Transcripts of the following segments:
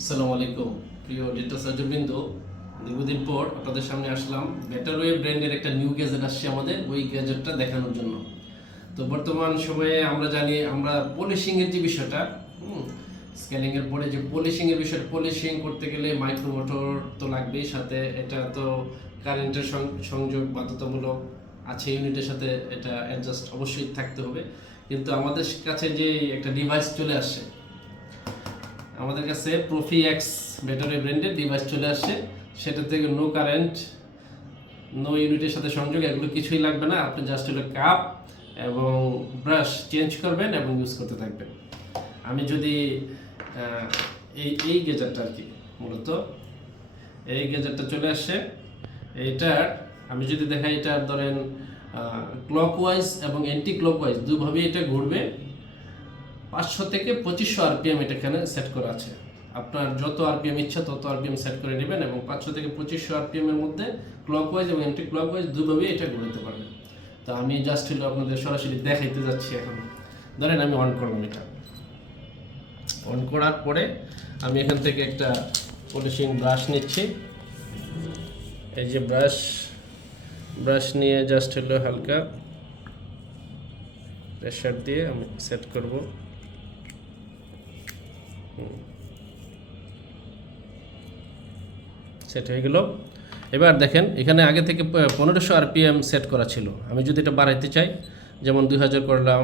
আসসালামু আলাইকুম প্রিয় ডেটা সার্জনবৃন্দ, দীর্ঘদিন পর আপনাদের সামনে আসলাম। বেটারওয়ে ব্র্যান্ডের একটা নিউ গ্যাজেট আসছে আমাদের, ওই গ্যাজেটটা দেখানোর জন্য। তো বর্তমান সময়ে আমরা জানি, আমরা পলিশিংয়ের যে বিষয়টা, স্ক্যানিংয়ের পরে যে পলিশিংয়ের বিষয়টা, পলিশিং করতে গেলে মাইক্রো মোটর তো লাগবেই, সাথে এটা তো কারেন্টের সংযোগ বাধ্যতামূলক আছে ইউনিটের সাথে, এটা অ্যাডজাস্ট অবশ্যই থাকতে হবে। কিন্তু আমাদের কাছে যে একটা ডিভাইস চলে আসছে, আমাদের কাছে প্রফি এক্স ব্যাটারি ব্র্যান্ডের ডিভাইস চলে আসছে, সেটা থেকে নো কারেন্ট, নো ইউনিটের সাথে সংযোগ, এগুলো কিছুই লাগবে না। আপনি জাস্ট হলো কাপ এবং ব্রাশ চেঞ্জ করবেন এবং ইউজ করতে থাকবেন। আমি যদি এই গেজারটা আর কি, মূলত এই গেজারটা চলে আসছে, এইটার আমি যদি দেখাই, এটা ধরেন ক্লকওয়াইজ এবং অ্যান্টি ক্লকওয়াইজ দুভাবেই এটা ঘুরবে। 500 থেকে 2500 আরপিএম এটা এখানে সেট করা আছে। আপনার যত আরপিএম ইচ্ছা তত আরপিএম সেট করে নেবেন এবং 500 থেকে 2500 আরপিএম এর মধ্যে ক্লকওয়াইজ এবং অ্যান্টি ক্লকওয়াইজ দুভাবেই এটা ঘুরতে পারবেন। তো আমি জাস্ট হলো আপনাদের সরাসরি দেখাইতে যাচ্ছি। এখন ধরেন আমি অন করলাম, এটা অন করার পরে আমি এখান থেকে একটা পলিশিং ব্রাশ নিচ্ছি। এই যে ব্রাশ নিয়ে জাস্ট হলো হালকা প্রেশার দিয়ে আমি সেট করব। সেট হয়ে গেল। এবার দেখেন, এখানে আগে থেকে 1500 আরপিএম সেট করা ছিল। আমি যদি এটা বাড়াইতে চাই, যেমন 2000 করলাম,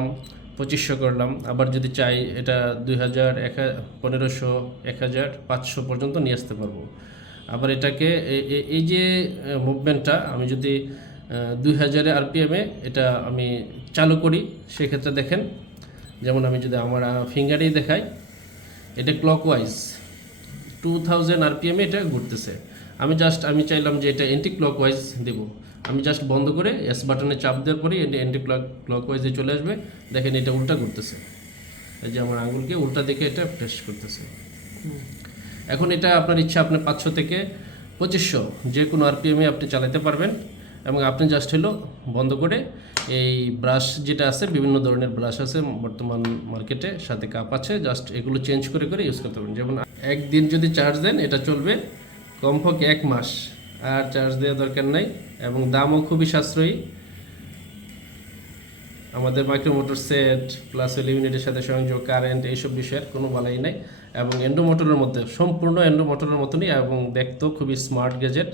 2500 করলাম, আবার যদি চাই এটা 2000, 1500, 1000, 500 পর্যন্ত নিয়ে আসতে পারবো। আবার এটাকে এই যে মুভমেন্টটা আমি যদি 2000 আরপিএমে এটা আমি চালু করি, সেক্ষেত্রে দেখেন, যেমন আমি যদি আমার ফিঙ্গারেই দেখাই, এটা ক্লকওয়াইজ 2000 আরপিএমে এটা ঘুরতেছে। আমি চাইলাম যে এটা অ্যান্টি ক্লকওয়াইজ দেব। আমি জাস্ট বন্ধ করে এস বাটনে চাপ দেওয়ার পরে অ্যান্টি ক্লকওয়াইজে চলে আসবে। দেখেন এটা উল্টা ঘুরতেছে, এই যে আমার আঙুলকে উল্টা দিকে এটা প্রেস করতেছে। এখন এটা আপনার ইচ্ছা, আপনি 500 থেকে 2500 যে কোনো আরপিএমে আপনি চালাতে পারবেন। এবং আপনি জাস্ট হলো বন্ধ করে এই ব্রাশ যেটা আছে, বিভিন্ন ধরনের ব্রাশ আছে বর্তমান মার্কেটে, সাথে কাপ আছে, জাস্ট এগুলো চেঞ্জ করে করে ইউজ করতে পারবেন। যেমন একদিন যদি চার্জ দেন, এটা চলবে কমপক্ষে 1 মাস, আর চার্জ দেওয়া দরকার নাই। এবং দামও খুবই সাশ্রয়ী। আমাদের মাইক্রো মোটর সেট প্লাস ইউনিটের সাথে সংযোগ, কারেন্ট, এইসব বিষয়ের কোনো বালাই নাই। এবং এন্ডো মোটরের মধ্যে সম্পূর্ণ এন্ডো মোটরের মতনই, এবং দেখতেও খুবই স্মার্ট গ্যাজেট,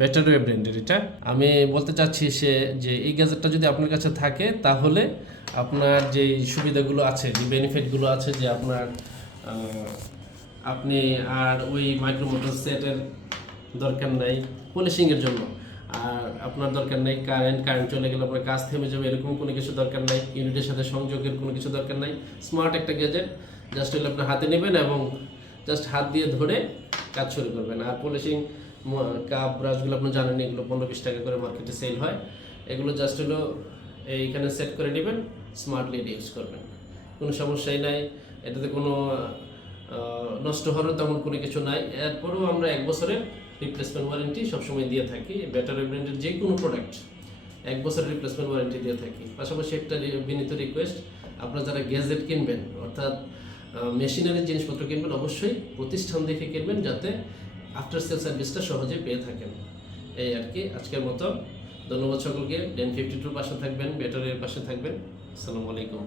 বেটারওয়ে ব্র্যান্ডের। এটা আমি বলতে চাচ্ছি যে এই গ্যাজেটটা যদি আপনার কাছে থাকে, তাহলে আপনার যে সুবিধাগুলো আছে, যে বেনিফিটগুলো আছে, যে আপনি আর ওই মাইক্রো মোটর সেটের দরকার নাই পলিশিংয়ের জন্য, আর আপনার দরকার নেই কারেন্ট চলে গেলে আপনার কাজ থেমে যাবে, এরকম কোনো কিছু দরকার নাই। ইউনিটের সাথে সংযোগের কোনো কিছু দরকার নাই। স্মার্ট একটা গ্যাজেট, জাস্ট হলে আপনার হাতে নেবেন এবং জাস্ট হাত দিয়ে ধরে কাজ শুরু করবেন। আর পলিশিং কাপ ব্রাশগুলো আপনি জানেন, এগুলো 15-20 টাকা করে মার্কেটে সেল হয়। এগুলো জাস্ট হলো এইখানে সেট করে নেবেন, স্মার্টলি ইউজ করবেন, কোনো সমস্যাই নাই। এটাতে কোনো নষ্ট হওয়ারও তেমন কোনো কিছু নাই। এরপরেও আমরা 1 বছরের রিপ্লেসমেন্ট ওয়ারেন্টি সবসময় দিয়ে থাকি। বেটারওয়ে ব্র্যান্ডের যে কোনো প্রোডাক্ট 1 বছরের রিপ্লেসমেন্ট ওয়ারেন্টি দিয়ে থাকি। পাশাপাশি একটা বিনীত রিকোয়েস্ট, আপনারা যারা গ্যাজেট কিনবেন, অর্থাৎ মেশিনারি জিনিসপত্র কিনবেন, অবশ্যই প্রতিষ্ঠান দেখে কিনবেন, যাতে আফটার সেল সার্ভিসটা সহজে পেয়ে থাকেন। এই আর কি আজকের মতো। ধন্যবাদ সকলকে। 1052 পাশে থাকবেন, বেটারের পাশে থাকবেন। আসসালামু আলাইকুম।